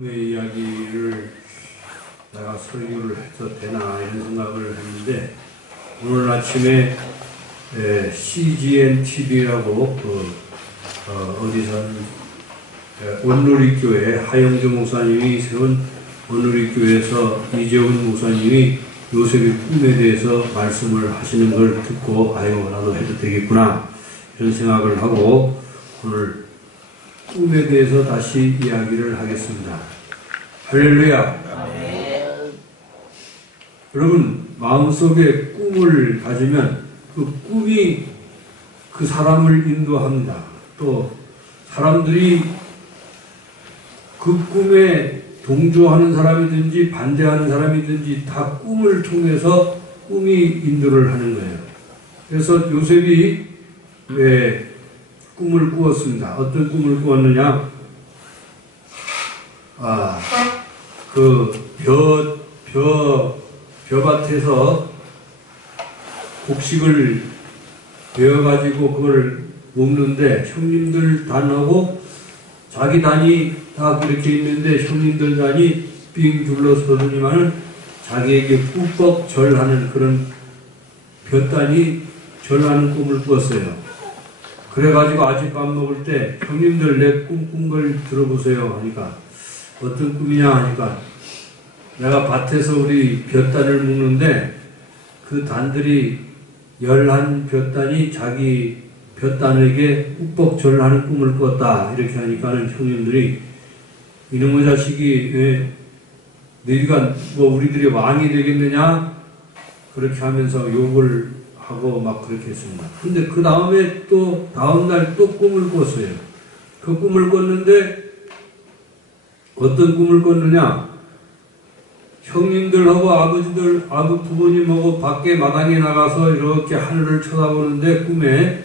꿈의 이야기를 내가 설교를 해도 되나 이런 생각을 했는데, 오늘 아침에 CGN TV라고 어디선 온누리교회 하영주 목사님이 세운 온누리교회에서 이재훈 목사님이 요셉의 꿈에 대해서 말씀을 하시는 걸 듣고 아유 나도 해도 되겠구나 이런 생각을 하고 오늘 꿈에 대해서 다시 이야기를 하겠습니다. 할렐루야. 네. 여러분 마음속에 꿈을 가지면 그 꿈이 그 사람을 인도합니다. 또 사람들이 그 꿈에 동조하는 사람이든지 반대하는 사람이든지 다 꿈을 통해서 꿈이 인도를 하는 거예요. 그래서 요셉이 왜 꿈을 꾸었습니다. 어떤 꿈을 꾸었느냐? 그 벼밭에서 곡식을 베어가지고 그걸 먹는데 형님들 단하고 자기 단이 다 그렇게 있는데 형님들 단이 빙 둘러서더니만은 자기에게 꾹뻑 절하는 그런 벼단이 절하는 꿈을 꾸었어요. 그래가지고 아침 밥 먹을 때 형님들 내 꿈 꾼 걸 들어보세요 하니까 어떤 꿈이냐 하니까 내가 밭에서 우리 벼단을 먹는데 그 단들이 11벼단이 자기 벼단에게 꾹뻑 절하는 꿈을 꾸었다 이렇게 하니까는 형님들이 이놈의 자식이 왜 너희가 뭐 우리들이 왕이 되겠느냐 그렇게 하면서 욕을 하고 막 그렇게 했습니다. 근데 그 다음에 또 다음날 또 꿈을 꿨어요. 그 꿈을 꿨는데 어떤 꿈을 꿨느냐? 형님들하고 아버지들, 부모님하고 밖에 마당에 나가서 이렇게 하늘을 쳐다보는데 꿈에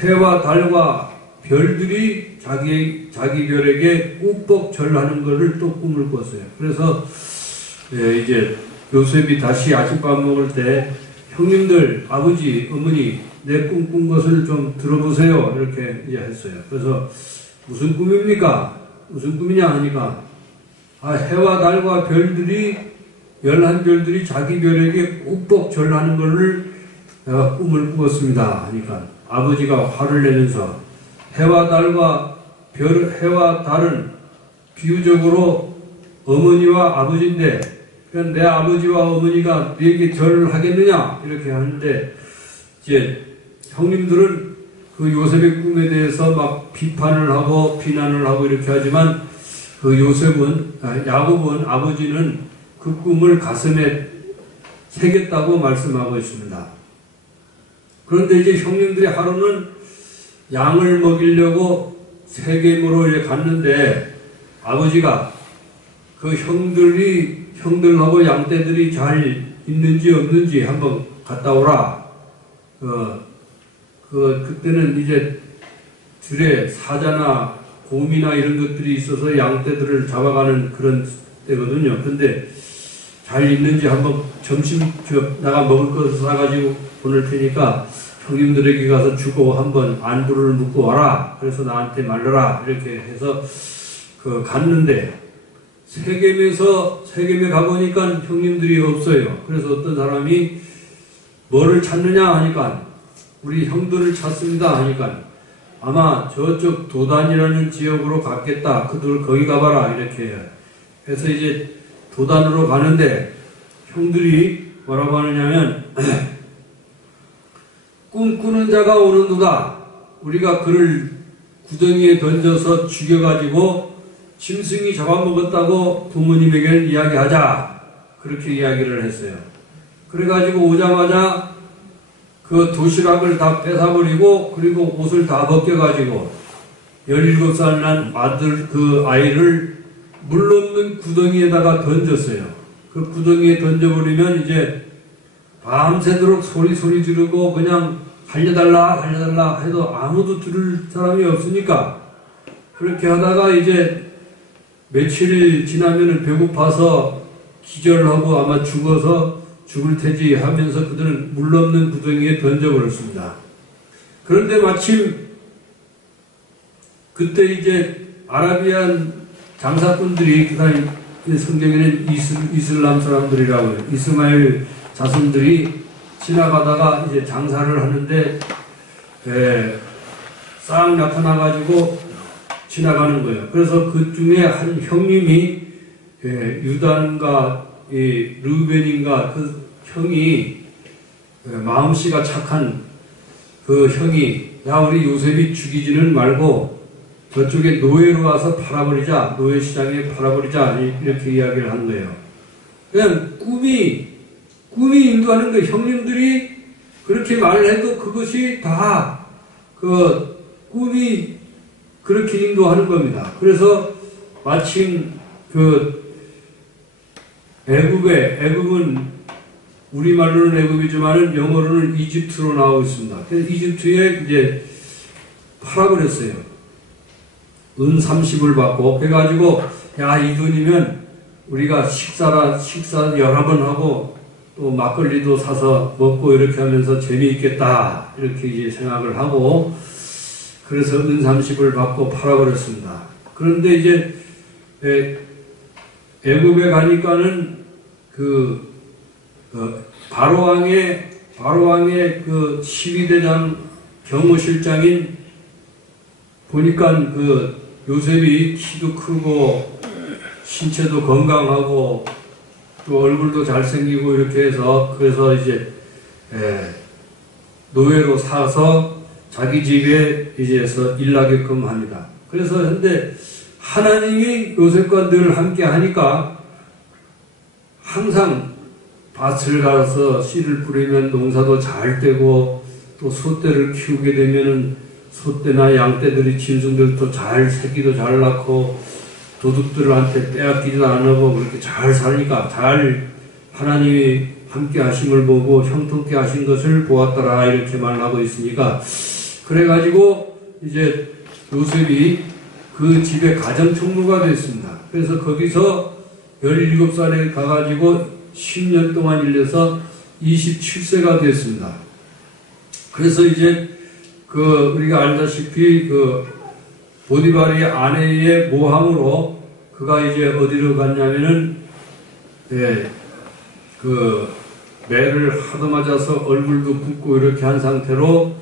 해와 달과 별들이 자기 별에게 꾹뻑 절하는 것을 또 꿈을 꿨어요. 그래서 이제 요셉이 다시 아침밥 먹을 때 형님들, 아버지, 어머니 내 꿈 꾼 것을 좀 들어보세요 이렇게 이제 했어요. 그래서 무슨 꿈입니까? 무슨 꿈이냐 하니까 해와 달과 별들이 11별들이 자기 별에게 꾹뻑 절하는 것을 내가 꿈을 꾸었습니다 하니까 아버지가 화를 내면서 해와 달은 비유적으로 어머니와 아버지인데 내 아버지와 어머니가 너에게 절을 하겠느냐 이렇게 하는데 이제 형님들은 그 요셉의 꿈에 대해서 막 비판을 하고 비난을 하고 이렇게 하지만 그 야곱은 아버지는 그 꿈을 가슴에 새겼다고 말씀하고 있습니다. 그런데 이제 형님들이 하루는 양을 먹이려고 세겜으로 갔는데 아버지가 그 형들하고 양떼들이 잘 있는지 없는지 한번 갔다 오라. 그때는 이제 들에 사자나 곰이나 이런 것들이 있어서 양떼들을 잡아가는 그런 때거든요. 근데 잘 있는지 한번 점심 내가 먹을 것을 사가지고 보낼 테니까 형님들에게 가서 주고 한번 안부를 묻고 와라. 그래서 나한테 말려라. 이렇게 해서 갔는데 세겜에 가보니까 형님들이 없어요. 그래서 어떤 사람이 뭐를 찾느냐 하니까 우리 형들을 찾습니다 하니까 아마 저쪽 도단이라는 지역으로 갔겠다. 그들 거기 가봐라. 이렇게 해서 이제 도단으로 가는데 형들이 뭐라고 하느냐면 꿈꾸는 자가 오는도다. 우리가 그를 구덩이에 던져서 죽여가지고 짐승이 잡아먹었다고 부모님에게 이야기하자. 그렇게 이야기를 했어요. 그래가지고 오자마자 그 도시락을 다 뺏어버리고 그리고 옷을 다 벗겨가지고 17살 난 아이를 물 없는 구덩이에다가 던졌어요. 그 구덩이에 던져버리면 이제 밤새도록 소리 지르고 그냥 살려달라 해도 아무도 들을 사람이 없으니까 그렇게 하다가 이제 며칠 지나면은 배고파서 기절하고 아마 죽어서 죽을 테지 하면서 그들은 물 없는 구덩이에 던져버렸습니다. 그런데 마침 그때 이제 아라비안 장사꾼들이 그다음에 성경에는 이슬람 사람들이라고 해요. 이스마엘 자손들이 지나가다가 이제 장사를 하는데 싹 나타나가지고 지나가는 거예요. 그래서 그 중에 한 형님이 유다인가 르우벤인가 그 형이 마음씨가 착한 그 형이 야 우리 요셉이 죽이지는 말고 저쪽에 노예로 와서 팔아버리자, 노예시장에 팔아버리자 이렇게 이야기를 한 거예요. 그냥 꿈이 인도하는 거예요. 형님들이 그렇게 말을 해도 그것이 다 그 꿈이 그렇게 인도하는 겁니다. 그래서 마침 그 애굽은 우리말로는 애굽이지만은 영어로는 이집트로 나오고 있습니다. 그래서 이집트에 이제 팔아버렸어요. 은 30을 받고 그래가지고 야 이 돈이면 우리가 식사 여러 번 하고 또 막걸리도 사서 먹고 이렇게 하면서 재미있겠다 이렇게 이제 생각을 하고 그래서 은 30을 받고 팔아버렸습니다. 그런데 이제 애굽에 가니까는 바로왕의 그 12대장 경호실장인 보니까 그 요셉이 키도 크고 신체도 건강하고 또 얼굴도 잘생기고 이렇게 해서 그래서 이제 노예로 사서 자기 집에 이제서 일하게끔 합니다. 그래서 근데 하나님이 요셉과 늘 함께 하니까 항상 밭을 가서 씨를 뿌리면 농사도 잘 되고 또 소떼를 키우게 되면은 소떼나 양떼들이 짐승들도 잘 새끼도 잘 낳고 도둑들한테 빼앗기지도 안 하고 그렇게 잘 사니까 잘 하나님이 함께 하심을 보고 형통케 하신 것을 보았더라 이렇게 말하고 있으니까 그래가지고 이제 요셉이 그 집의 가정총무가 됐습니다. 그래서 거기서 17살에 가가지고 10년 동안 일려서 27세가 됐습니다. 그래서 이제 우리가 알다시피 보디발의 아내의 모함으로 그가 이제 어디로 갔냐면은 매를 하도 맞아서 얼굴도 붓고 이렇게 한 상태로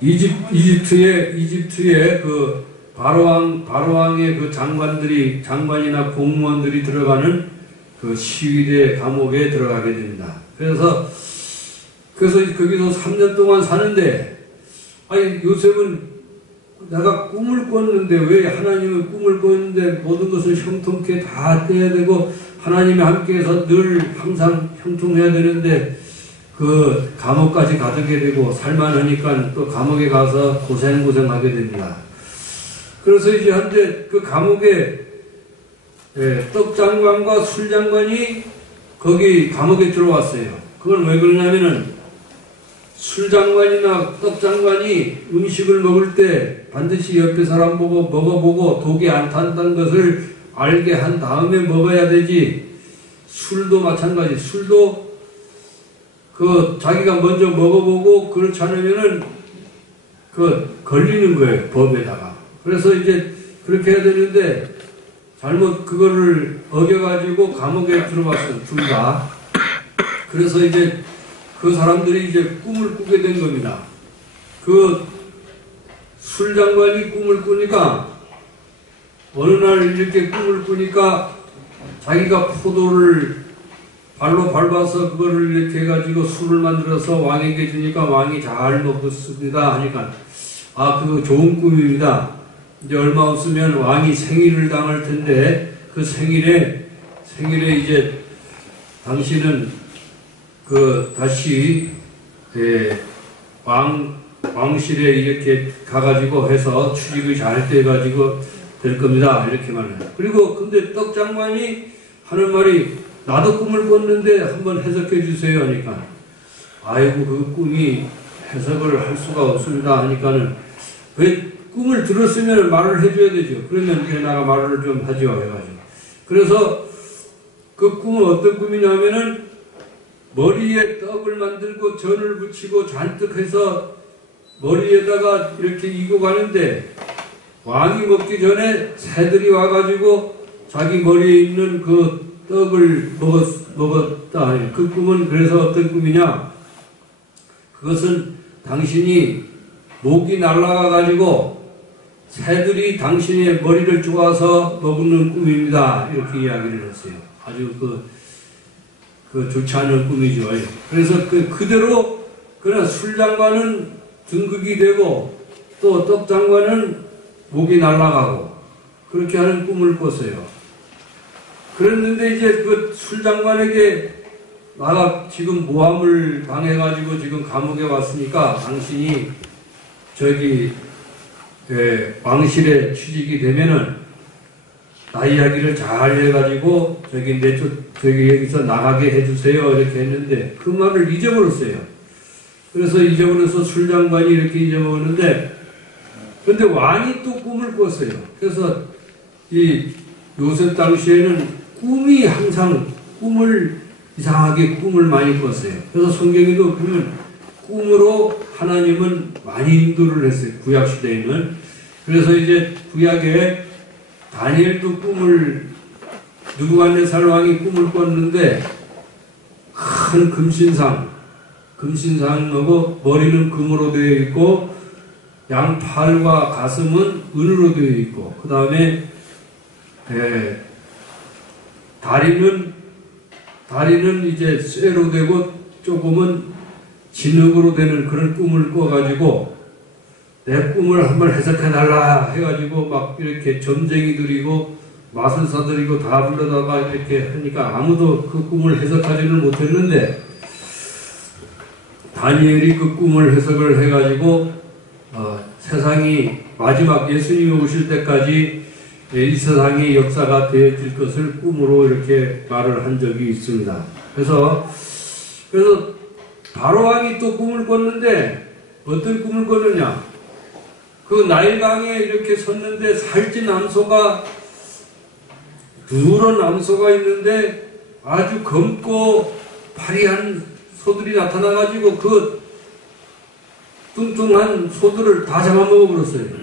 이집트의 바로왕의 그 장관이나 공무원들이 들어가는 그 시위대 감옥에 들어가게 됩니다. 그래서 거기서 3년 동안 사는데, 아니, 요셉은 내가 꿈을 꿨는데, 왜 하나님은 꿈을 꿨는데 모든 것을 형통케 다 떼야 되고, 하나님이 함께해서 늘 항상 형통해야 되는데, 그 감옥까지 가게 되고, 살만하니까 또 감옥에 가서 고생하게 됩니다. 그래서 이제 한때 그 감옥에 떡장관과 술장관이 거기 감옥에 들어왔어요. 그건 왜 그러냐면은 술장관이나 떡장관이 음식을 먹을 때 반드시 옆에 사람 보고 먹어보고 독이 안 탄다는 것을 알게 한 다음에 먹어야 되지. 술도 마찬가지. 술도 자기가 먼저 먹어보고 그렇지 않으면은 걸리는 거예요. 법에다가. 그래서 이제 그렇게 해야 되는데 잘못 그거를 어겨가지고 감옥에 들어갔어요. 둘 다. 그래서 이제 그 사람들이 이제 꿈을 꾸게 된 겁니다. 그 술장관이 꿈을 꾸니까 어느 날 이렇게 꿈을 꾸니까 자기가 포도를 발로 밟아서 그거를 이렇게 해가지고 술을 만들어서 왕에게 주니까 왕이 잘 먹었습니다 하니까 그거 좋은 꿈입니다. 이제 얼마 없으면 왕이 생일을 당할 텐데 그 생일에 이제 당신은 다시 왕실에 이렇게 가가지고 해서 취직이 잘 돼가지고 될 겁니다. 이렇게 말해요. 그리고 근데 떡장관이 하는 말이 나도 꿈을 꿨는데 한번 해석해 주세요 하니까 아이고 그 꿈이 해석을 할 수가 없습니다 하니까는 왜 꿈을 들었으면 말을 해줘야 되죠. 그러면 내가 말을 좀 하죠 해가지고 그래서 그 꿈은 어떤 꿈이냐면은 머리에 떡을 만들고 전을 붙이고 잔뜩 해서 머리에다가 이렇게 이고 가는데 왕이 먹기 전에 새들이 와가지고 자기 머리에 있는 그 떡을 먹었다. 그 꿈은 그래서 어떤 꿈이냐? 그것은 당신이 목이 날아가가지고 새들이 당신의 머리를 쪼아서 먹는 꿈입니다. 이렇게 이야기를 했어요. 아주 좋지 않은 꿈이죠. 그래서 그대로, 그러나 술장관은 등극이 되고, 또 떡장관은 목이 날아가고, 그렇게 하는 꿈을 꿨어요. 그랬는데 이제 그 술장관에게 나가 지금 모함을 당해가지고 지금 감옥에 왔으니까 당신이 왕실에 취직이 되면은 나 이야기를 잘 해가지고 여기서 나가게 해주세요. 이렇게 했는데 그 말을 잊어버렸어요. 그래서 잊어버려서 술장관이 이렇게 잊어버렸는데 근데 왕이 또 꿈을 꿨어요. 그래서 이 요셉 당시에는 꿈이 항상 이상하게 꿈을 많이 꿨어요. 그래서 성경에도 보면 꿈으로 하나님은 많이 인도를 했어요. 구약시대에는. 그래서 이제 구약에 다니엘도 느부갓네살 왕이 꿈을 꿨는데 큰 금신상하고 머리는 금으로 되어 있고 양팔과 가슴은 은으로 되어 있고 그 다음에 다리는 이제 쇠로 되고 조금은 진흙으로 되는 그런 꿈을 꿔가지고 내 꿈을 한번 해석해달라 해가지고 막 이렇게 점쟁이들이고 마술사들이고 다 불러다가 이렇게 하니까 아무도 그 꿈을 해석하지를 못했는데 다니엘이 그 꿈을 해석을 해가지고 세상이 마지막 예수님이 오실 때까지 이 세상의 역사가 되어질 것을 꿈으로 이렇게 말을 한 적이 있습니다. 그래서 바로왕이 또 꿈을 꿨는데 어떤 꿈을 꿨느냐? 그 나일강에 이렇게 섰는데 살찐 암소가 누런 암소가 있는데 아주 검고 파리한 소들이 나타나가지고 그 뚱뚱한 소들을 다 잡아먹어버렸어요.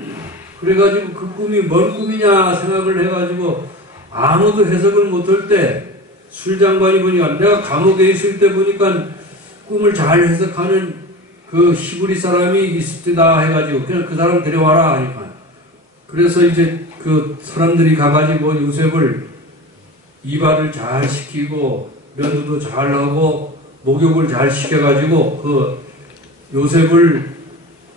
그래가지고 그 꿈이 뭔 꿈이냐 생각을 해가지고 아무도 해석을 못할 때 술장관이 보니까 내가 감옥에 있을 때 보니까 꿈을 잘 해석하는 그 히브리 사람이 있을 때다 해가지고 그냥 그 사람 데려와라 하니까 그래서 이제 그 사람들이 가가지고 요셉을 이발을 잘 시키고 면도도 잘 하고 목욕을 잘 시켜가지고 그 요셉을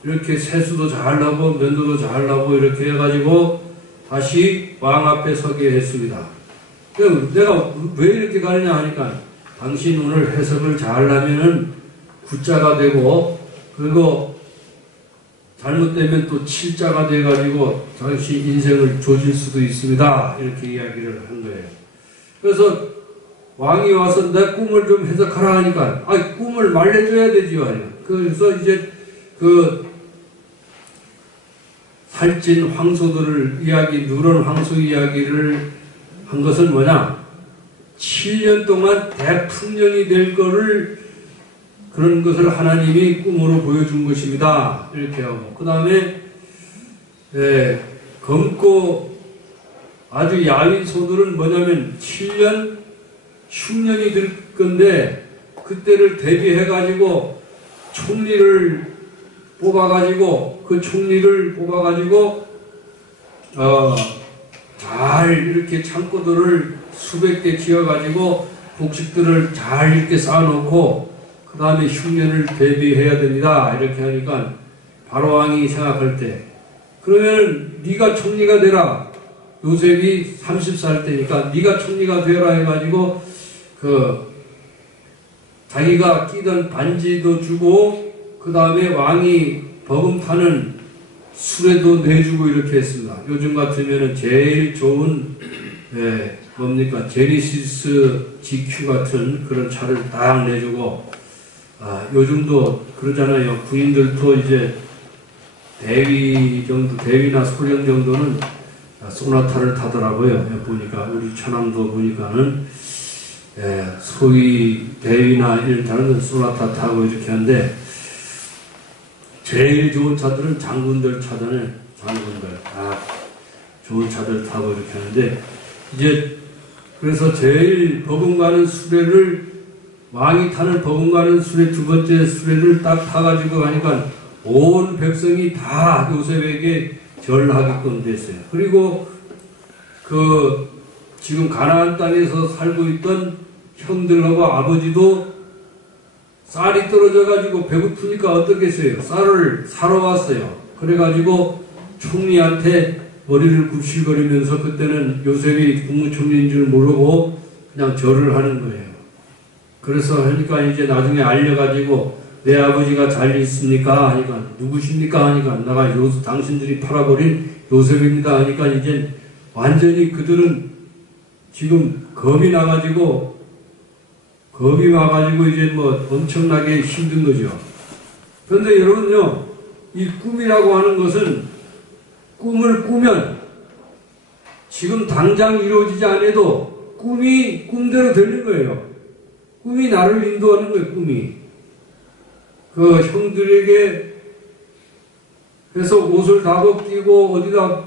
이렇게 세수도 잘 하고 면도도 잘 하고 이렇게 해가지고 다시 왕 앞에 서게 했습니다. 내가 왜 이렇게 가느냐 하니까 당신 오늘 해석을 잘 하면은 구자가 되고 그리고 잘못되면 또 칠자가 돼가지고 당신 인생을 조질 수도 있습니다. 이렇게 이야기를 한 거예요. 그래서 왕이 와서 내 꿈을 좀 해석하라 하니까 꿈을 말해줘야 되지요. 그래서 이제 살찐 황소들을 누런 황소 이야기를 한 것은 뭐냐? 7년 동안 대풍년이 될 거를 그런 것을 하나님이 꿈으로 보여준 것입니다. 이렇게 하고 그 다음에 검고 아주 야윈 소들은 뭐냐면 7년 흉년이 될 건데 그때를 대비해가지고 총리를 뽑아가지고 잘 이렇게 창고들을 수백 개 지어가지고 곡식들을 잘 이렇게 쌓아놓고 그 다음에 흉년을 대비해야 됩니다. 이렇게 하니까 바로왕이 생각할 때 그러면 네가 총리가 되라. 요셉이 30살 때니까 네가 총리가 되라 해가지고 자기가 끼던 반지도 주고 그 다음에 왕이 버금타는 술에도 내주고 이렇게 했습니다. 요즘 같으면 제일 좋은 제니시스 GQ 같은 그런 차를 딱 내주고 요즘도 그러잖아요. 군인들도 이제 대위나 소령 정도는 소나타를 타더라고요. 보니까 우리 천안도 보니까는 소위 대위나 이런 차는 소나타 타고 이렇게 하는데 제일 좋은 차들은 장군들 차잖아요. 장군들. 좋은 차들 타고 이렇게 하는데, 이제 그래서 제일 버금가는 수레를, 왕이 타는 버금가는 수레, 두 번째 수레를 딱 타가지고 가니까 온 백성이 다 요셉에게 절하게끔 됐어요. 그리고 지금 가나안 땅에서 살고 있던 형들하고 아버지도 쌀이 떨어져가지고 배고프니까 어떻겠어요? 쌀을 사러 왔어요. 그래가지고 총리한테 머리를 굽실거리면서, 그때는 요셉이 국무총리인 줄 모르고 그냥 절을 하는 거예요. 그래서 하니까 이제 나중에 알려가지고 내 아버지가 잘 있습니까? 하니까 누구십니까? 하니까 내가 당신들이 팔아버린 요셉입니다. 하니까 이제 완전히 그들은 지금 겁이 와가지고 이제 뭐 엄청나게 힘든 거죠. 그런데 여러분요, 이 꿈이라고 하는 것은 꿈을 꾸면 지금 당장 이루어지지 않아도 꿈이 꿈대로 되는 거예요. 꿈이 나를 인도하는 거예요, 꿈이. 그 형들에게 해서 옷을 다 벗기고 어디다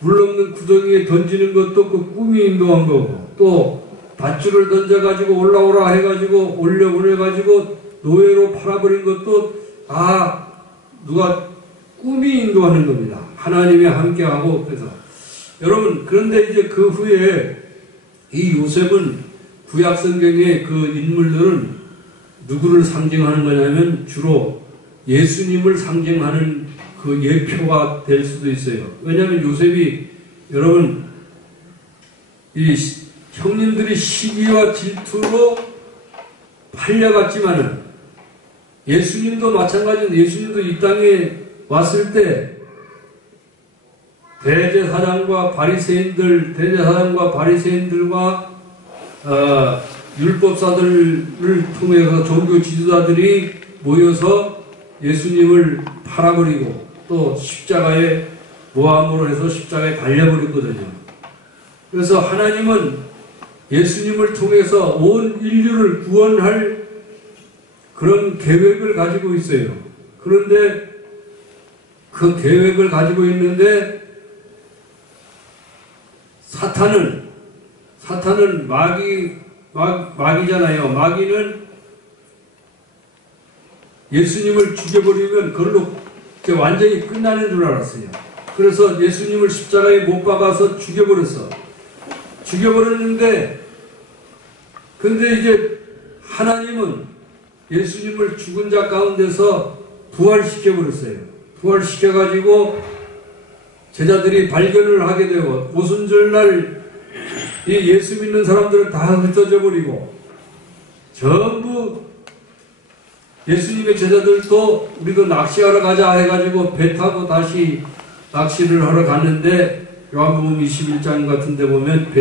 물 없는 구덩이에 던지는 것도 그 꿈이 인도한 거고, 또 밧줄을 던져가지고 올라오라 해가지고 올려보내가지고 노예로 팔아버린 것도 누가 꿈이 인도하는 겁니다. 하나님이 함께하고. 그래서 여러분, 그런데 이제 그 후에 이 요셉은 구약 성경의 그 인물들은 누구를 상징하는 거냐면 주로 예수님을 상징하는 그 예표가 될 수도 있어요. 왜냐하면 요셉이, 여러분, 이 형님들이 시기와 질투로 팔려갔지만은 예수님도 마찬가지인데, 예수님도 이 땅에 왔을 때 대제사장과 바리새인들과 율법사들을 통해서 종교 지도자들이 모여서 예수님을 팔아버리고 또 십자가에 모함으로 해서 십자가에 달려버렸거든요. 그래서 하나님은 예수님을 통해서 온 인류를 구원할 그런 계획을 가지고 있어요. 그런데 그 계획을 가지고 있는데 사탄은 마귀잖아요. 마귀는 예수님을 죽여버리면 그걸로 완전히 끝나는 줄 알았어요. 그래서 예수님을 십자가에 못 박아서 죽여버렸는데, 근데 이제 하나님은 예수님을 죽은 자 가운데서 부활시켜버렸어요. 부활시켜가지고 제자들이 발견을 하게 되고, 오순절날 이 예수 믿는 사람들은 다 흩어져 버리고, 전부 예수님의 제자들도 우리도 낚시하러 가자 해가지고 배 타고 다시 낚시를 하러 갔는데, 요한복음 21장 같은 데 보면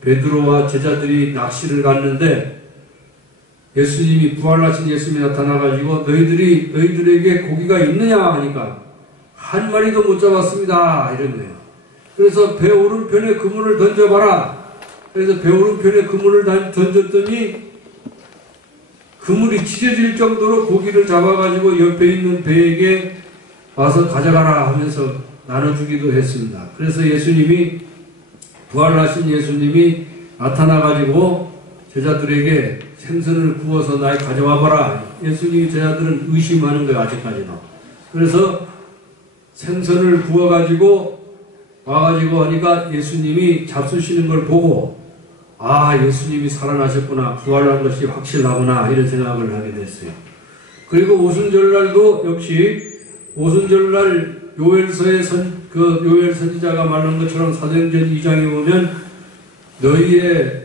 베드로와 제자들이 낚시를 갔는데 예수님이, 부활하신 예수님이 나타나가지고 너희들에게 고기가 있느냐 하니까 한 마리도 못 잡았습니다 이런 거예요. 그래서 배 오른편에 그물을 던져봐라. 그래서 배 오른편에 그물을 던졌더니 그물이 찢어질 정도로 고기를 잡아가지고 옆에 있는 배에게 와서 가져가라 하면서 나눠주기도 했습니다. 그래서 부활하신 예수님이 나타나가지고 제자들에게 생선을 구워서 나에 가져와봐라. 예수님이 제자들은 의심하는 거예요, 아직까지는. 그래서 생선을 구워가지고 와가지고 하니까 예수님이 잡수시는 걸 보고, 예수님이 살아나셨구나, 부활한 것이 확실하구나, 이런 생각을 하게 됐어요. 그리고 오순절날도 역시, 오순절날 요엘 선지자가 말한 것처럼 사도행전 2장에 보면 너희의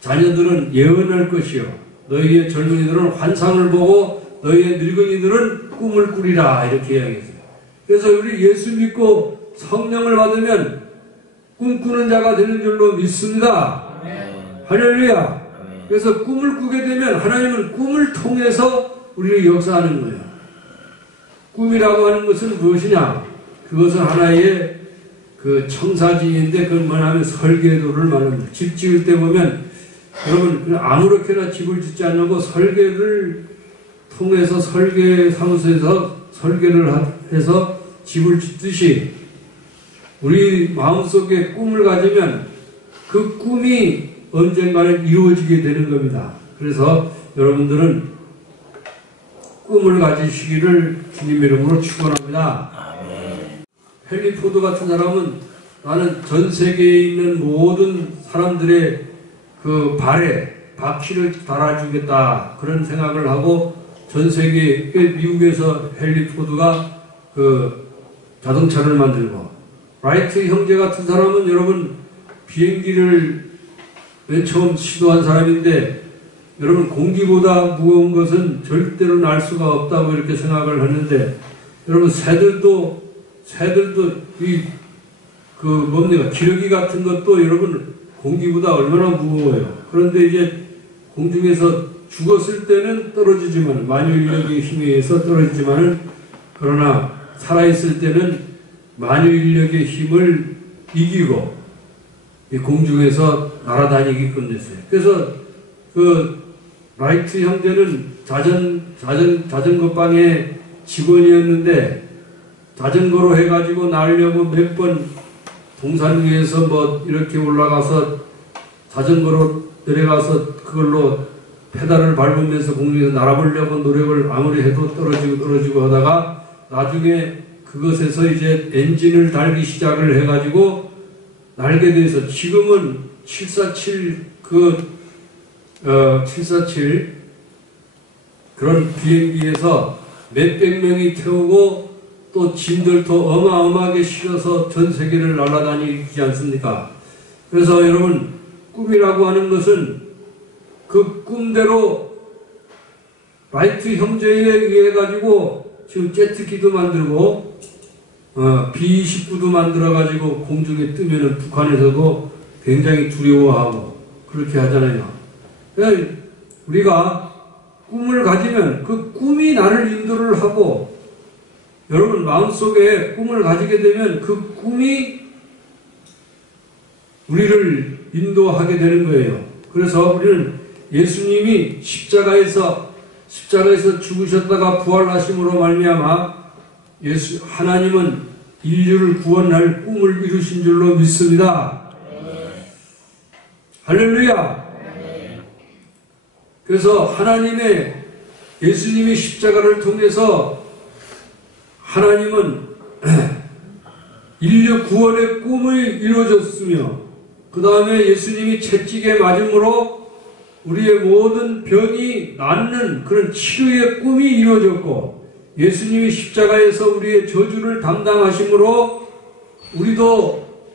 자녀들은 예언할 것이요, 너희의 젊은이들은 환상을 보고 너희의 늙은이들은 꿈을 꾸리라, 이렇게 이야기했어요. 그래서 우리 예수 믿고 성령을 받으면 꿈꾸는 자가 되는 줄로 믿습니다. 할렐루야. 그래서 꿈을 꾸게 되면 하나님은 꿈을 통해서 우리를 역사하는 거예요. 꿈이라고 하는 것은 무엇이냐? 그것은 하나의 그 청사진인데, 그건 뭐냐면 설계도를 말합니다. 집 지을 때 보면 여러분 아무렇게나 집을 짓지 않고 설계를 통해서 설계 사무소에서 설계를 해서 집을 짓듯이 우리 마음속에 꿈을 가지면 그 꿈이 언젠가는 이루어지게 되는 겁니다. 그래서 여러분들은 꿈을 가지시기를 주님의 이름으로 축원합니다. 헨리 포드 같은 사람은 나는 전 세계에 있는 모든 사람들의 그 발에 바퀴를 달아주겠다 그런 생각을 하고 전 세계 미국에서 헨리 포드가 그 자동차를 만들고 라이트 형제 같은 사람은 여러분 비행기를 맨 처음 시도한 사람인데 여러분 공기보다 무거운 것은 절대로 날 수가 없다고 이렇게 생각을 했는데 여러분 새들도 그 뭡니까 기러기 같은 것도 여러분 공기보다 얼마나 무거워요. 그런데 이제 공중에서 죽었을 때는 떨어지지만 만유인력의 힘에 의해서 떨어지지만은 그러나 살아있을 때는 만유인력의 힘을 이기고 이 공중에서 날아다니게끔 됐어요. 그래서 그 라이트 형제는 자전거방의 직원이었는데 자전거로 해가지고 날려고 몇 번 동산 위에서 뭐 이렇게 올라가서 자전거로 내려가서 그걸로 페달을 밟으면서 공중에서 날아보려고 노력을 아무리 해도 떨어지고 하다가 나중에 그것에서 이제 엔진을 달기 시작을 해가지고 날게 돼서 지금은 747 그런 비행기에서 몇백 명이 태우고 또 짐들도 어마어마하게 실어서 전 세계를 날아다니지 않습니까? 그래서 여러분 꿈이라고 하는 것은 그 꿈대로 라이트 형제에 의해 가지고 지금 제트기도 만들고 B-29도 만들어 가지고 공중에 뜨면은 북한에서도 굉장히 두려워하고 그렇게 하잖아요. 그러니까 우리가 꿈을 가지면 그 꿈이 나를 인도를 하고 여러분 마음속에 꿈을 가지게 되면 그 꿈이 우리를 인도하게 되는 거예요. 그래서 우리는 예수님이 십자가에서 죽으셨다가 부활하심으로 말미암아 하나님은 인류를 구원할 꿈을 이루신 줄로 믿습니다. 할렐루야. 그래서 예수님이 십자가를 통해서 하나님은 인류 구원의 꿈을 이루어졌으며 그 다음에 예수님이 채찍에 맞음으로 우리의 모든 병이 낫는 그런 치료의 꿈이 이루어졌고 예수님이 십자가에서 우리의 저주를 담당하심으로 우리도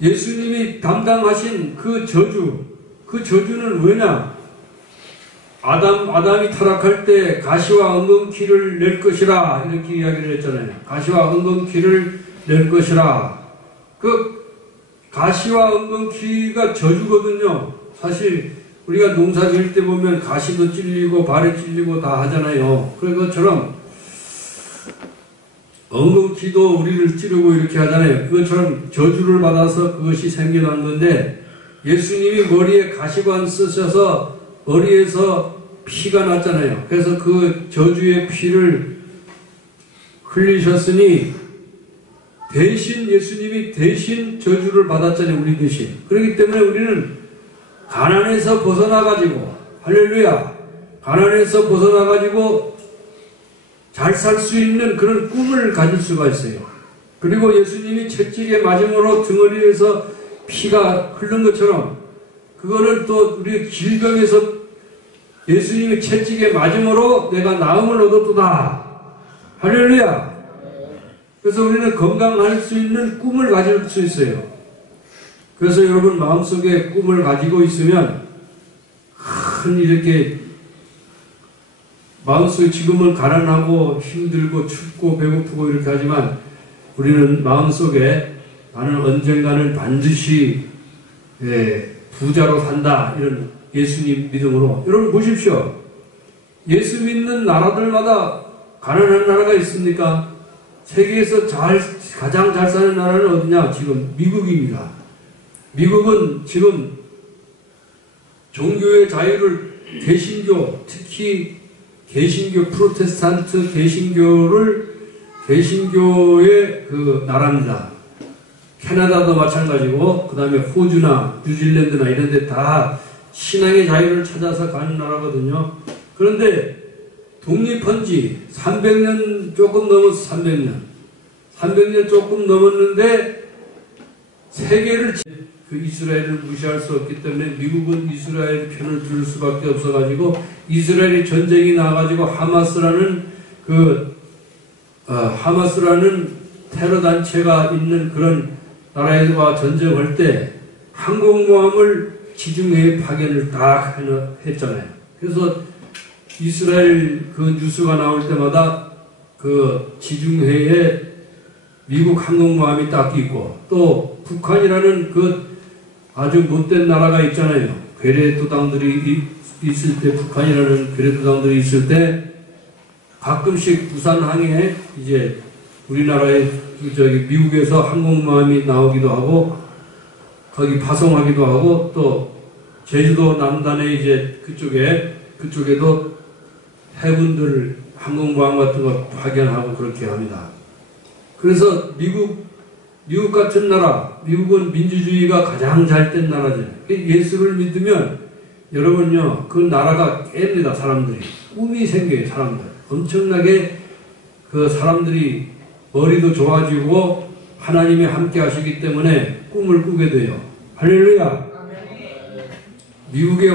예수님이 담당하신 그 저주는 왜냐? 아담이 타락할 때 가시와 엉겅퀴를 낼 것이라 이렇게 이야기를 했잖아요. 가시와 엉겅퀴를 낼 것이라. 그 가시와 엉겅퀴가 저주거든요. 사실 우리가 농사 지을 때 보면 가시도 찔리고 발에 찔리고 다 하잖아요. 그것처럼 엉겅퀴도 우리를 찌르고 이렇게 하잖아요. 그것처럼 저주를 받아서 그것이 생겨난 건데 예수님이 머리에 가시관 쓰셔서 머리에서 피가 났잖아요. 그래서 그 저주의 피를 흘리셨으니 예수님이 대신 저주를 받았잖아요. 우리 대신. 그렇기 때문에 우리는 가난에서 벗어나가지고 할렐루야 가난에서 벗어나가지고 잘 살 수 있는 그런 꿈을 가질 수가 있어요. 그리고 예수님이 채찍에 맞음으로 등허리에서 피가 흐른 것처럼 그거는 또 우리 질병에서 예수님이 채찍에 맞음으로 내가 나음을 얻었도다. 할렐루야. 그래서 우리는 건강할 수 있는 꿈을 가질 수 있어요. 그래서 여러분 마음속에 꿈을 가지고 있으면 이렇게 마음속에 지금은 가난하고 힘들고 춥고 배고프고 이렇게 하지만 우리는 마음속에 나는 언젠가는 반드시 부자로 산다 이런 예수님 믿음으로. 여러분 보십시오. 예수 믿는 나라들마다 가난한 나라가 있습니까? 세계에서 가장 잘 사는 나라는 어디냐? 지금 미국입니다. 미국은 지금 종교의 자유를 개신교, 특히 개신교, 프로테스탄트 개신교를 개신교의 그 나라입니다. 캐나다도 마찬가지고, 그 다음에 호주나 뉴질랜드나 이런 데 다 신앙의 자유를 찾아서 가는 나라거든요. 그런데 독립한 지 300년 조금 넘어서 300년 조금 넘었는데 세계를 그 이스라엘을 무시할 수 없기 때문에 미국은 이스라엘 편을 들 수밖에 없어가지고 이스라엘이 전쟁이 나가지고 하마스라는 테러 단체가 있는 그런 나라에서 전쟁할 때 항공모함을 지중해에 파견을 딱 했잖아요. 그래서 이스라엘 그 뉴스가 나올 때마다 그 지중해에 미국 항공모함이 딱 있고, 또 북한이라는 그 아주 못된 나라가 있잖아요. 괴뢰도당들이 있을 때, 북한이라는 괴뢰도당들이 있을 때 가끔씩 부산항에 이제 우리나라의 미국에서 항공모함이 나오기도 하고 거기 파송하기도 하고, 또 제주도 남단에 이제 그쪽에도 해군들 항공모함 같은 거 파견하고 그렇게 합니다. 그래서 미국 같은 나라, 미국은 민주주의가 가장 잘된 나라잖아요. 예수를 믿으면 여러분요, 그 나라가 깹니다. 사람들이 꿈이 생겨요. 사람들 엄청나게 그 사람들이 머리도 좋아지고 하나님이 함께 하시기 때문에 꿈을 꾸게 돼요. 할렐루야. 미국에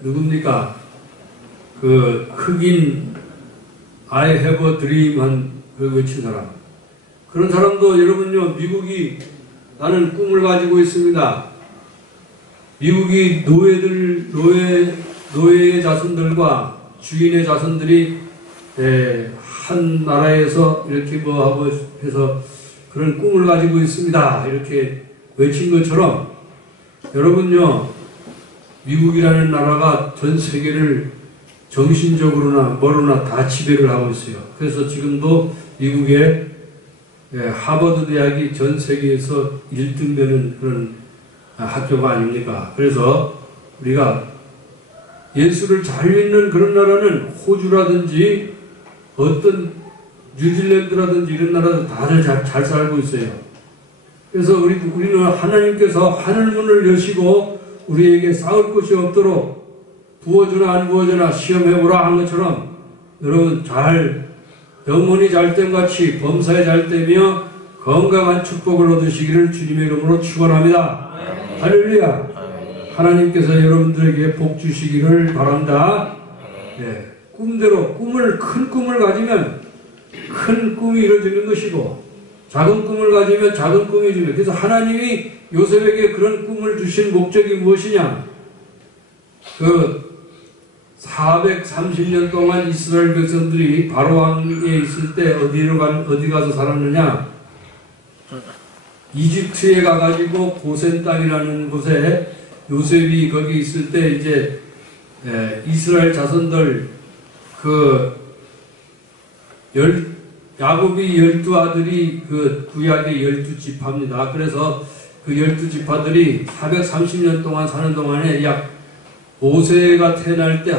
누굽니까? 그 흑인 I have a dream 한 그 외친 사람. 그런 사람도 여러분요, 미국이 나는 꿈을 가지고 있습니다. 미국이 노예의 자손들과 주인의 자손들이 한 나라에서 이렇게 하고 해서 그런 꿈을 가지고 있습니다. 이렇게 외친 것처럼 여러분요, 미국이라는 나라가 전 세계를 정신적으로나 뭐로나 다 지배를 하고 있어요. 그래서 지금도 미국의 하버드 대학이 전 세계에서 1등 되는 그런 학교가 아닙니까? 그래서 우리가 예수를 잘 믿는 그런 나라는 호주라든지 어떤 뉴질랜드라든지 이런 나라도 다들 잘 살고 있어요. 그래서 우리는 하나님께서 하늘문을 여시고 우리에게 싸울 것이 없도록 부어주나 안 부어주나 시험해보라 한 것처럼 여러분 영혼이 잘됨 같이 범사에 잘되며 건강한 축복을 얻으시기를 주님의 이름으로 축원합니다. 할렐루야. 하나님께서 여러분들에게 복 주시기를 바랍니다. 꿈대로 큰 꿈을 가지면 큰 꿈이 이루어지는 것이고 작은 꿈을 가지면 작은 꿈이 이루어지는. 그래서 하나님이 요셉에게 그런 꿈을 주신 목적이 무엇이냐? 430년 동안 이스라엘 백성들이 바로 왕에 있을 때 어디 가서 살았느냐? 이집트에 가가지고 고센 땅이라는 곳에 요셉이 거기 있을 때 이제 이스라엘 자손들 야곱이 12아들이 그 구약의 12지파입니다. 그래서 그 12지파들이 430년 동안 사는 동안에 약 모세가 태어날 때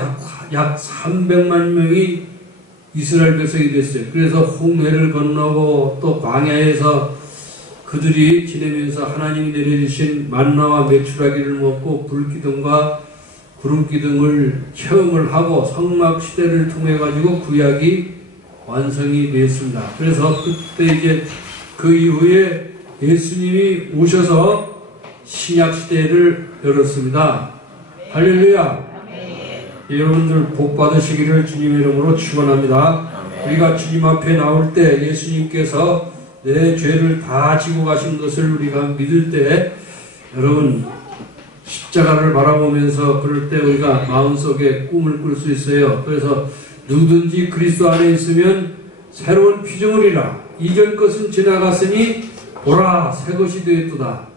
약 300만 명이 이스라엘 백성이 됐어요. 그래서 홍해를 건너고 또 광야에서 그들이 지내면서 하나님이 내려주신 만나와 메추라기를 먹고 불기둥과 구름기둥을 체험을 하고 성막 시대를 통해 가지고 구약이 완성이 되었습니다. 그래서 그때 이제 그 이후에 예수님이 오셔서 신약 시대를 열었습니다. 할렐루야. 여러분들 복 받으시기를 주님의 이름으로 축원합니다. 우리가 주님 앞에 나올 때 예수님께서 내 죄를 다 지고 가신 것을 우리가 믿을 때 여러분 십자가를 바라보면서 그럴 때 우리가 마음속에 꿈을 꿀 수 있어요. 그래서 누구든지 그리스도 안에 있으면 새로운 피조물이라 이전 것은 지나갔으니 보라 새 것이 되었도다.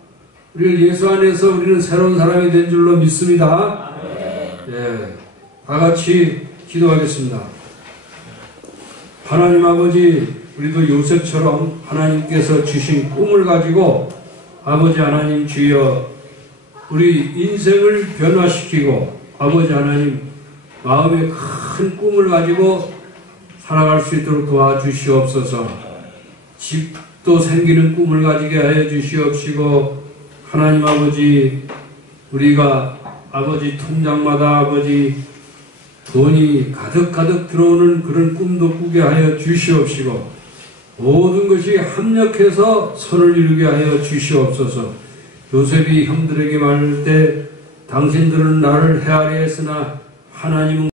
우리 예수 안에서 우리는 새로운 사람이 된 줄로 믿습니다. 다 같이 기도하겠습니다. 하나님 아버지, 우리도 요셉처럼 하나님께서 주신 꿈을 가지고 아버지 하나님 주여 우리 인생을 변화시키고 아버지 하나님 마음에 큰 꿈을 가지고 살아갈 수 있도록 도와주시옵소서. 집도 생기는 꿈을 가지게 하여 주시옵시고, 하나님 아버지, 우리가 아버지 통장마다 아버지 돈이 가득가득 들어오는 그런 꿈도 꾸게 하여 주시옵시고, 모든 것이 합력해서 선을 이루게 하여 주시옵소서. 요셉이 형들에게 말할 때 당신들은 나를 헤아려 했으나 하나님은